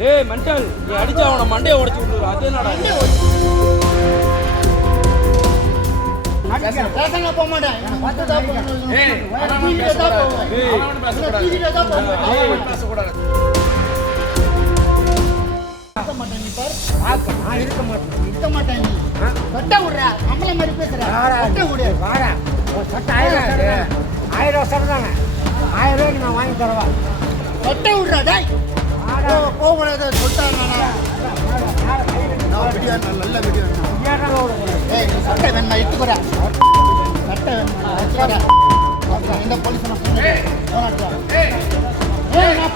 டேய் மென்டல், நீ அடிச்சு அவனை மண்டையை உடைச்சு விட்டுரு. அது என்னடா பேசங்க போக மாட்டேன். இருக்க மாட்டேன். நீ சொட்ட விடுற நம்மள மாதிரி பேசுற. சொட்ட விடு வாடா. சொட்ட 1000 சொட்ட தானே. 1000 ரூபாய்க்கு நான் வாங்கி தரவா. சொட்ட விடுறா டேய். போகக்கூடாது சொல்லிட்டாங்க. நல்ல வீடியோ ஏய் சட்டை வேணுமா இட்டுக்குற சட்டை வேணுமா இந்த போலீஸ் நான்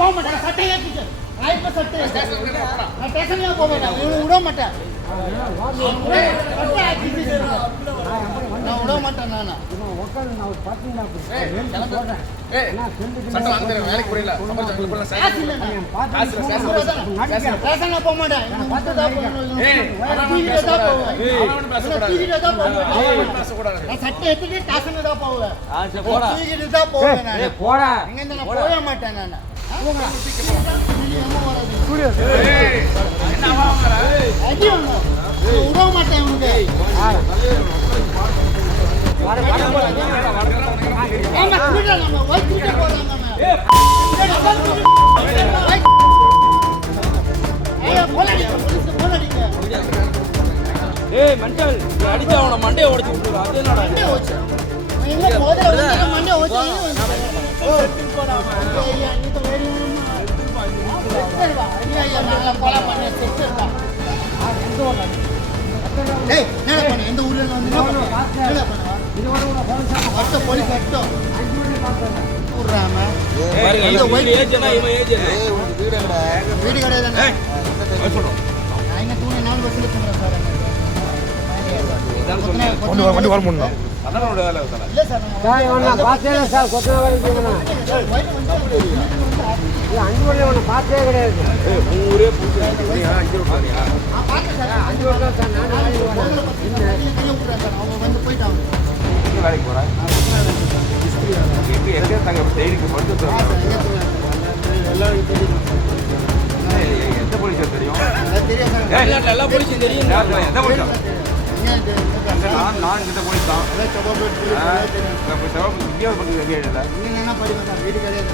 போக மாட்டேன். சட்டை ஏற்றிட்டு நான் இப்போ சட்டை நான் ஸ்டேஷன்லாம் போக மாட்டேன். விட மாட்டேன். நான் விட மாட்டேன். நான் போக மாட்டேன். சட்டை எடுத்துட்டு ஸ்டேஷன்ல தான் போவேன். போக மாட்டேன். நான் விட மாட்டேன். டேய் மென்டல், நீ அடிச்சு அவனை மண்டையை உடைச்சு விட்டுரு. அது என்னடா எந்த ஊர்ல போலீஸ் வீடு கிடையாது. வண்டி வர முடியும். அஞ்சு மணி ஒன்று பார்த்தே கிடையாது. ஊரே அவங்க வந்து போயிட்டாங்க. வேலைக்கு போறேன். எந்த போலீஸ் தெரியும்? எல்லா போலீஸும் தெரியும். எந்த போலீஸ்? நான் இந்த போலீஸ் தான். வீடு கிடையாது.